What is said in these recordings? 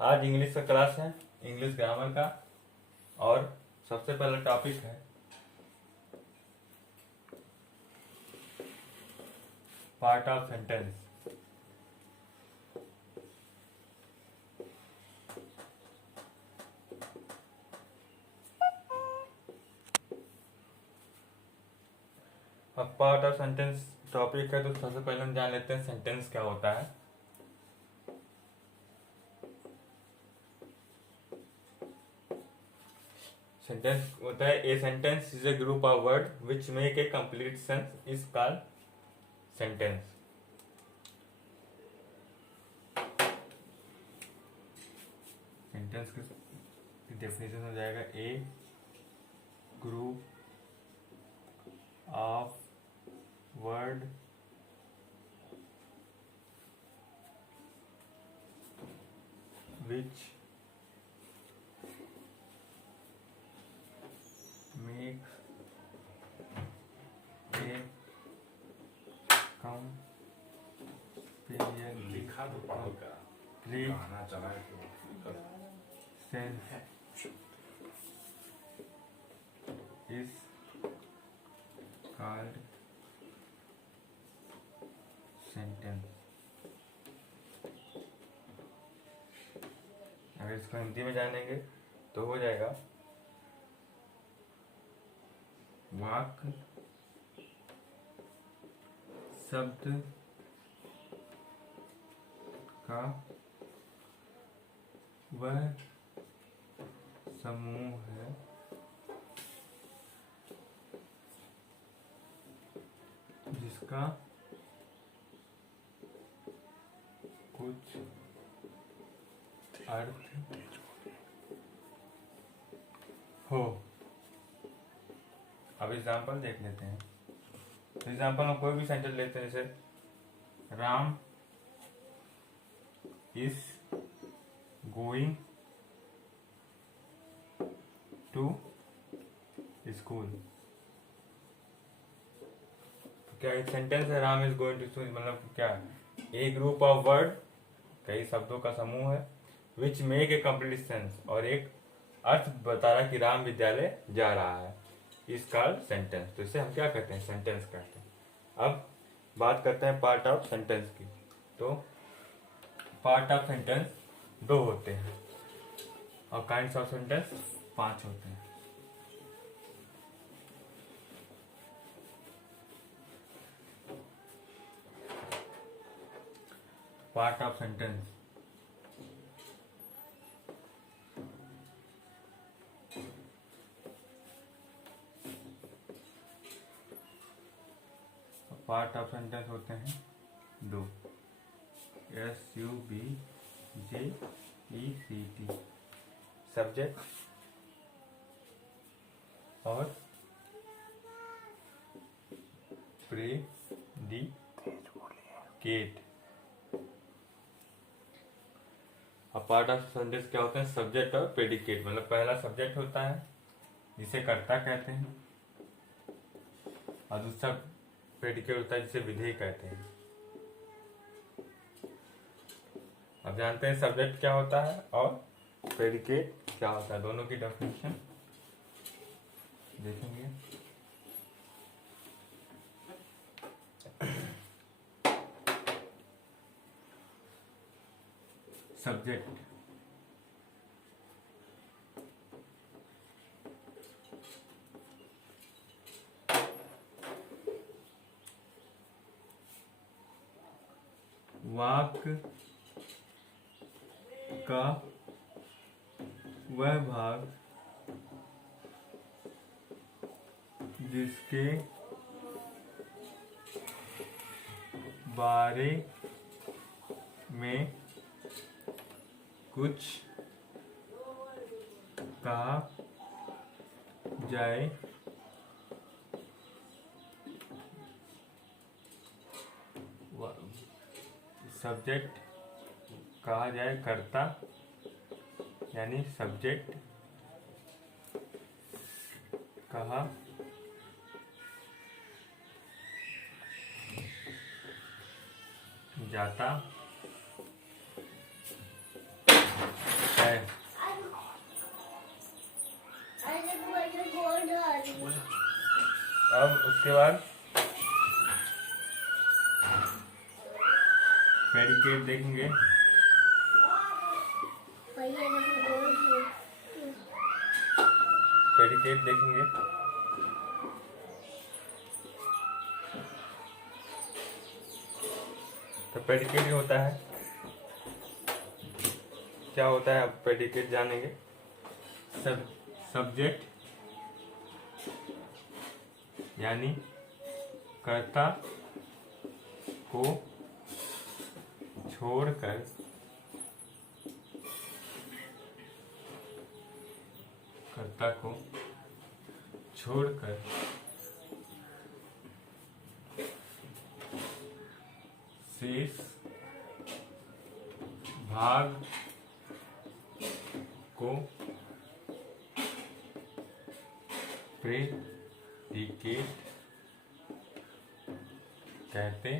आज इंग्लिश का क्लास है, इंग्लिश ग्रामर का। और सबसे पहला टॉपिक है पार्ट ऑफ सेंटेंस। अब पार्ट ऑफ सेंटेंस टॉपिक है, तो सबसे पहले हम जान लेते हैं सेंटेंस क्या होता है। सेंटेंस होता है a sentence is a group of word which make a complete sense is called sentence. Sentence की डेफिनेशन हो जाएगा a group of word which makes a लिखा तो पढ़ोगा गाना चला sense is called sentence। अगर इसको हिंदी में जानेंगे तो हो जाएगा वाक्य शब्द का वह समूह है जिसका कुछ अर्थ हो। अब एग्जाम्पल देख लेते हैं। एग्जाम्पल हम कोई भी सेंटेंस लेते हैं, जैसे Ram is going to school. क्या एक सेंटेंस है Ram is going to school, मतलब क्या ए ग्रुप ऑफ वर्ड, कई शब्दों का समूह है, विच मेक ए कंप्लीट सेंस, और एक अर्थ बता रहा है कि राम विद्यालय जा रहा है, इज कॉल्ड सेंटेंस। तो इसे हम क्या कहते हैं, सेंटेंस कहते हैं। अब बात करते हैं पार्ट ऑफ सेंटेंस की। तो पार्ट ऑफ सेंटेंस दो होते हैं और काइंड्स ऑफ सेंटेंस 5 होते हैं। Part of sentence part of sentence होते हैं 2, SUBJECT, सब्जेक्ट और प्रेडिकेट। अब पार्ट ऑफ सेंटेंस क्या होते हैं, सब्जेक्ट और प्रेडिकेट। मतलब पहला सब्जेक्ट होता है जिसे कर्ता कहते हैं, और दूसरा प्रेडिकेट होता है जिसे विधेय कहते हैं। अब जानते हैं सब्जेक्ट क्या होता है और प्रेडिकेट क्या होता है, दोनों की डेफिनेशन देखेंगे। सब्जेक्ट वाक्य का वह भाग जिसके बारे में कुछ कहा जाए, सब्जेक्ट कहा जाए कर्ता, यानी सब्जेक्ट कहा जाता उसके बाद प्रेडिकेट देखेंगे। प्रेडिकेट देखेंगे। तो प्रेडिकेट होता है, क्या होता है, आप प्रेडिकेट जानेंगे। सब्जेक्ट यानी कर्ता को छोड़कर शेष भाग को प्रेडिकेट कहते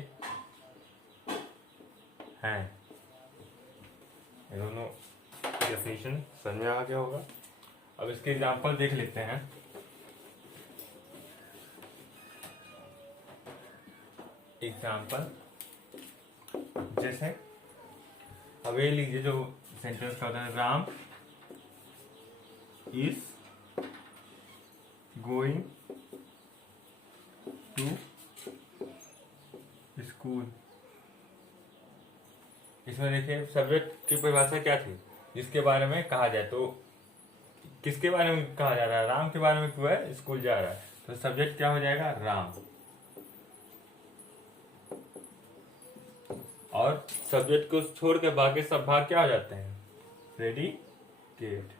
हैं। ये दोनों डेफिनेशन समझ में आ गया होगा। अब इसके एग्जांपल देख लेते हैं। एग्जांपल जैसे अब ये लीजिए, जो सेंटेंस का होता है, Ram is going to school. इसमें देखिए सब्जेक्ट की परिभाषा क्या थी, जिसके बारे में कहा जाए। तो किसके बारे में कहा जा रहा है, राम के बारे में क्यों है, स्कूल जा रहा है। तो सब्जेक्ट क्या हो जाएगा, राम। और सब्जेक्ट को छोड़ के बाकी सब भाग क्या हो जाते हैं, प्रेडिकेट।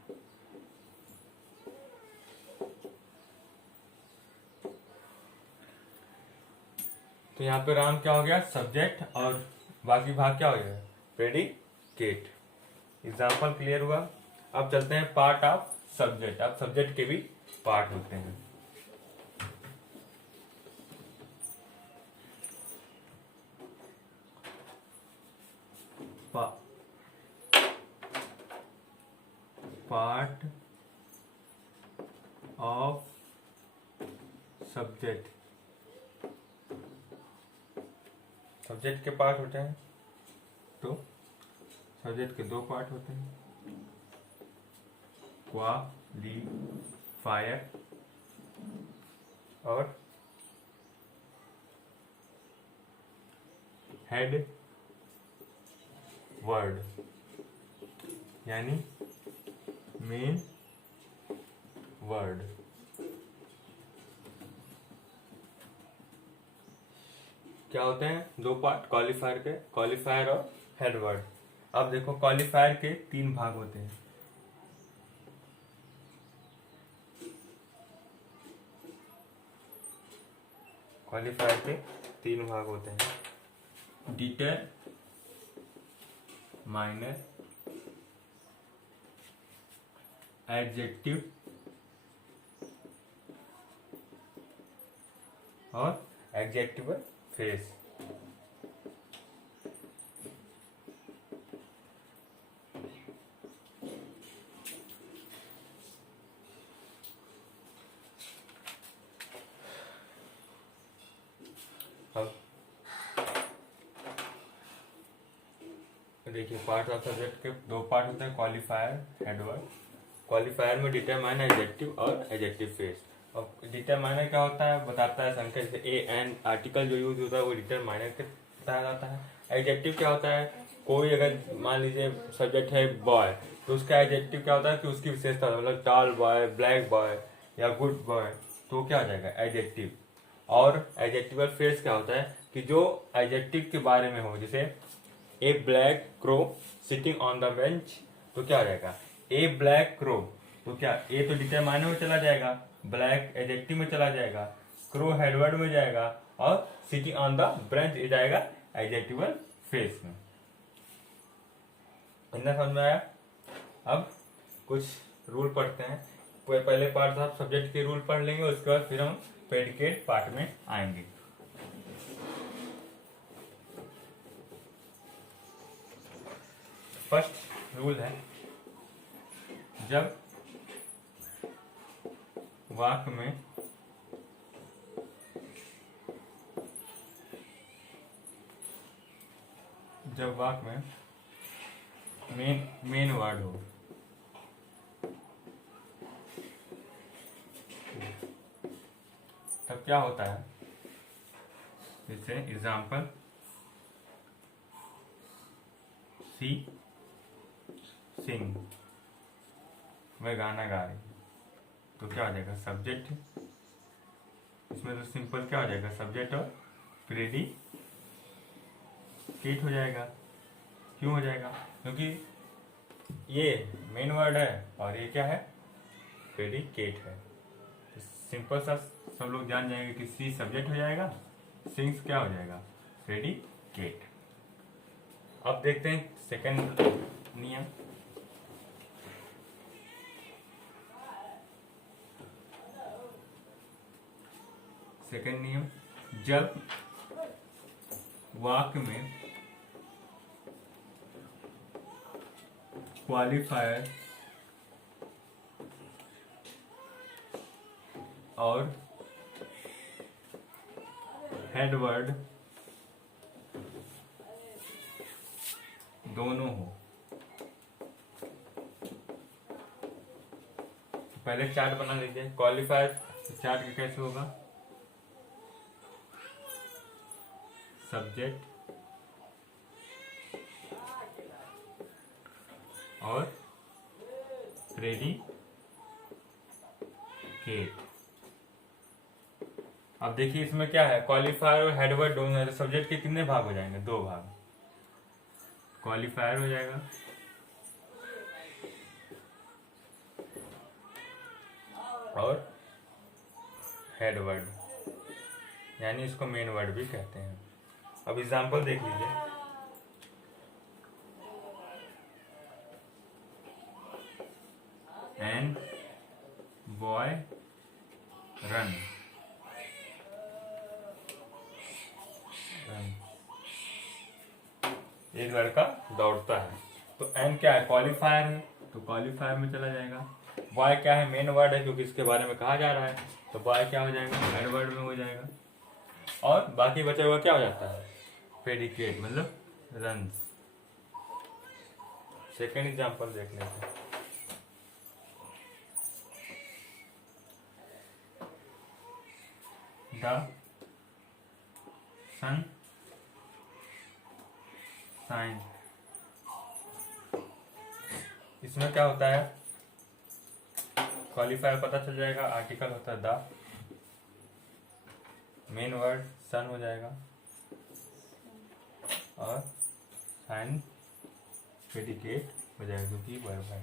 तो यहाँ पे राम क्या हो गया, सब्जेक्ट, और बाकी भाग क्या हो गया, प्रेडिकेट। एग्जाम्पल क्लियर हुआ। अब चलते हैं पार्ट ऑफ सब्जेक्ट। अब सब्जेक्ट के भी पार्ट होते हैं। पार्ट ऑफ सब्जेक्ट, सब्जेक्ट के पार्ट होते हैं। तो सब्जेक्ट के दो पार्ट होते हैं, क्वालिफायर और हेड वर्ड, यानी मेन वर्ड। क्या होते हैं, दो पार्ट क्वालिफायर के, क्वालिफायर और हेड वर्ड। अब देखो क्वालिफायर के तीन भाग होते हैं। क्वालिफायर के तीन भाग होते हैं, डिटरमाइनर, एडजेक्टिव और एडजेक्टिव फ्रेज। अब देखिए पार्ट ऑफ सब्जेक्ट के दो पार्ट होते हैं, क्वालिफायर, हेडवर्ड। क्वालिफायर में डिटरमाइनर, एडजेक्टिव और एडजेक्टिव फ्रेज। और डिटरमाइनर क्या होता है, बताता है संख्या, जैसे ए एन आर्टिकल जो यूज होता है वो डिटरमाइनर के बताया जाता है। एडजेक्टिव क्या होता है, कोई अगर मान लीजिए सब्जेक्ट है बॉय, तो उसका एडजेक्टिव क्या होता है कि उसकी विशेषता, मतलब टॉल बॉय, ब्लैक बॉय या गुड बॉय, तो क्या हो जाएगा, एडजेक्टिव। और एडजेक्टिवल फ्रेज क्या होता है कि जो एडजेक्टिव के बारे में हो, जैसे a black crow sitting on the bench, तो क्या हो जाएगा, ए ब्लैक क्रो। तो क्या, ए तो डिटरमाइनर में चला जाएगा, ब्लैक एडजेक्टिव में चला जाएगा, क्रो हेडवर्ड में जाएगा, और सिटिंग ऑन द बेंच जाएगा एडजेक्टिवल फ्रेज में। इतना समझ में आया। अब कुछ रूल पढ़ते हैं। पहले पार्ट आप सब्जेक्ट के रूल पढ़ लेंगे, उसके बाद फिर हम प्रेडिकेट पार्ट में आएंगे। फर्स्ट रूल है, जब वाक्य में जब वाक्य में मेन वर्ड हो, तब क्या होता है, जैसे एग्जाम्पल सी सिंग, वह गाना गा रही, तो क्या हो जाएगा सब्जेक्ट, इसमें तो सिंपल क्या हो जाएगा सब्जेक्ट और प्रेडिकेट हो जाएगा। क्यों हो जाएगा, क्योंकि ये मेन वर्ड है और ये क्या है प्रेडिकेट है। तो सिंपल सा सब लोग जान जाएंगे कि सी सब्जेक्ट हो जाएगा, सिंग्स क्या हो जाएगा प्रेडिकेट। अब देखते हैं सेकंड नियम। सेकंड नियम, जब वाक्य में क्वालिफायर और हेडवर्ड दोनों हो, तो पहले चार्ट बना लीजिए। क्वालिफायर चार्ट कैसे होगा, सब्जेक्ट और प्रेडिकेट। अब देखिए इसमें क्या है, क्वालिफायर और हेडवर्ड दोनों है, तो सब्जेक्ट के कितने भाग हो जाएंगे, दो भाग। क्वालिफायर हो जाएगा और हेडवर्ड, यानी इसको मेन वर्ड भी कहते हैं। अब एग्जाम्पल देख लीजिए, एन बॉय रन, एक लड़का दौड़ता है, तो एन क्या है क्वालिफायर है, तो क्वालिफायर में चला जाएगा। बॉय क्या है मेन वर्ड है, क्योंकि इसके बारे में कहा जा रहा है, तो बॉय क्या हो जाएगा हेड वर्ड में हो जाएगा। और बाकी बचा हुआ क्या हो जाता है प्रेडिकेट, मतलब रन्स। सेकेंड एग्जांपल देख लेते हैं। द सन साइन, इसमें क्या होता है क्वालिफायर पता चल जाएगा, आर्टिकल होता है द, मेन वर्ड सन हो जाएगा और साइन प्रेडिकेट हो जाएगा क्योंकि वर्ब है।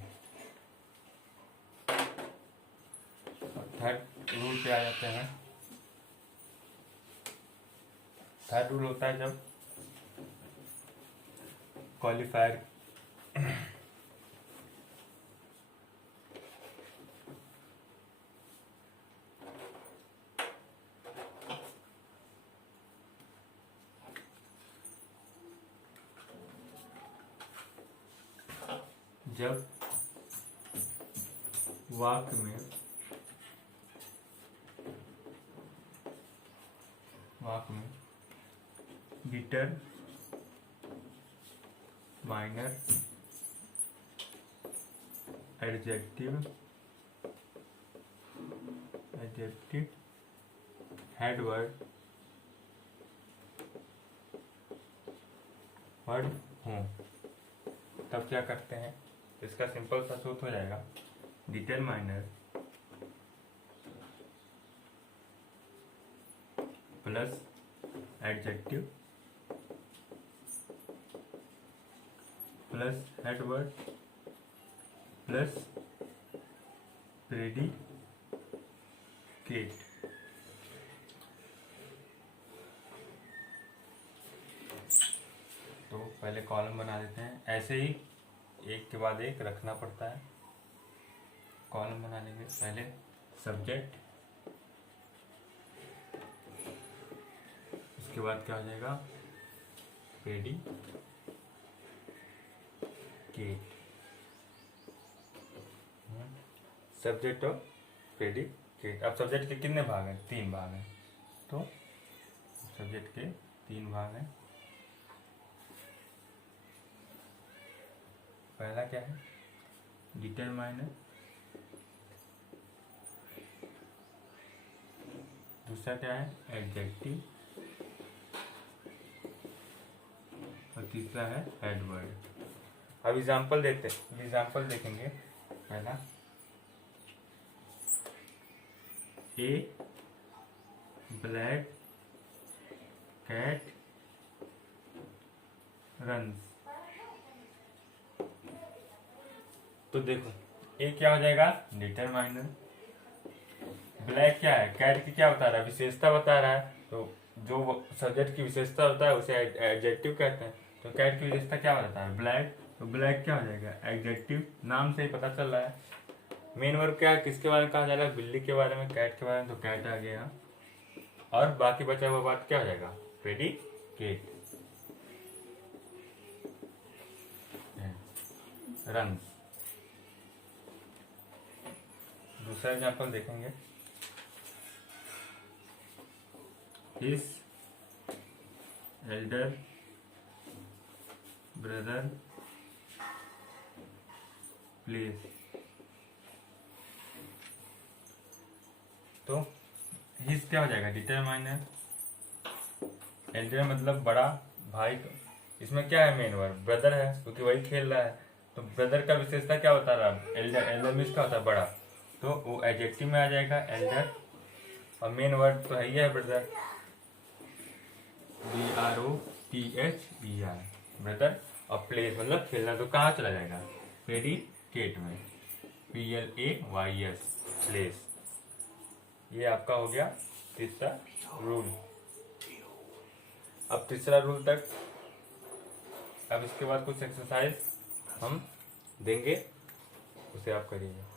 थर्ड रूल पे आ जाते हैं। थर्ड रूल होता है जब क्वालिफायर जब वाक्य में deter minor adjective headword word हूँ, तब क्या करते हैं, इसका सिंपल सा सूत्र हो जाएगा determiner plus adjective plus headword plus predicate. तो पहले कॉलम बना देते हैं, ऐसे ही एक के बाद एक रखना पड़ता है। कॉलम बना लेंगे, पहले सब्जेक्ट, उसके बाद क्या हो जाएगा प्रेडिकेट। सब्जेक्ट और प्रेडिकेट। अब सब्जेक्ट के कितने भाग हैं, तीन भाग हैं, तो सब्जेक्ट के तीन भाग हैं, पहला क्या है, डिटरमाइनर, दूसरा क्या है, एडजेक्टिव, और तीसरा है एडवर्ड। अब एग्जाम्पल देखेंगे। पहला, ए ब्लैक कैट रन्स। तो देखो ए क्या हो जाएगा, डिटरमाइनर, ब्लैक क्या है, कैट की क्या बता रहा है, विशेषता बता रहा है, तो जो सब्जेक्ट की विशेषता होता है उसे एडजेक्टिव कहते हैं। तो कैट की विशेषता क्या बताता है, ब्लैक, तो ब्लैक क्या हो जाएगा, एडजेक्टिव, नाम से ही पता चल रहा है। मेन वर्ब क्या है, किसके बारे में कहा जा रहा है, बिल्ली के बारे में, कैट के बारे में, तो कैट आ गया। और बाकी बचा हुआ बात क्या हो जाएगा, प्रेडिकेट, रन। दूसरा एग्जांपल देखेंगे, हिज एल्डर ब्रदर प्लीज। तो हिज क्या हो जाएगा, डिटरमाइनर, एल्डर मतलब बड़ा भाई, इसमें क्या है, मेन वर्ब ब्रदर है क्योंकि वही खेल रहा है। तो ब्रदर का विशेषता क्या बता रहा है, एल्डर, एल्डर मीन्स क्या होता है, बड़ा, तो वो एडजेक्टिव में आ जाएगा एल्डर, और मेन वर्ड तो है ही है ब्रदर, BROTHER, ब्रदर, और प्लेस मतलब खेलना, तो कहाँ चला जाएगा, प्रेडिकेट में, PLAYS, प्लेस। ये आपका हो गया तीसरा रूल। अब तीसरा रूल तक, अब इसके बाद कुछ एक्सरसाइज हम देंगे, उसे आप करिएगा।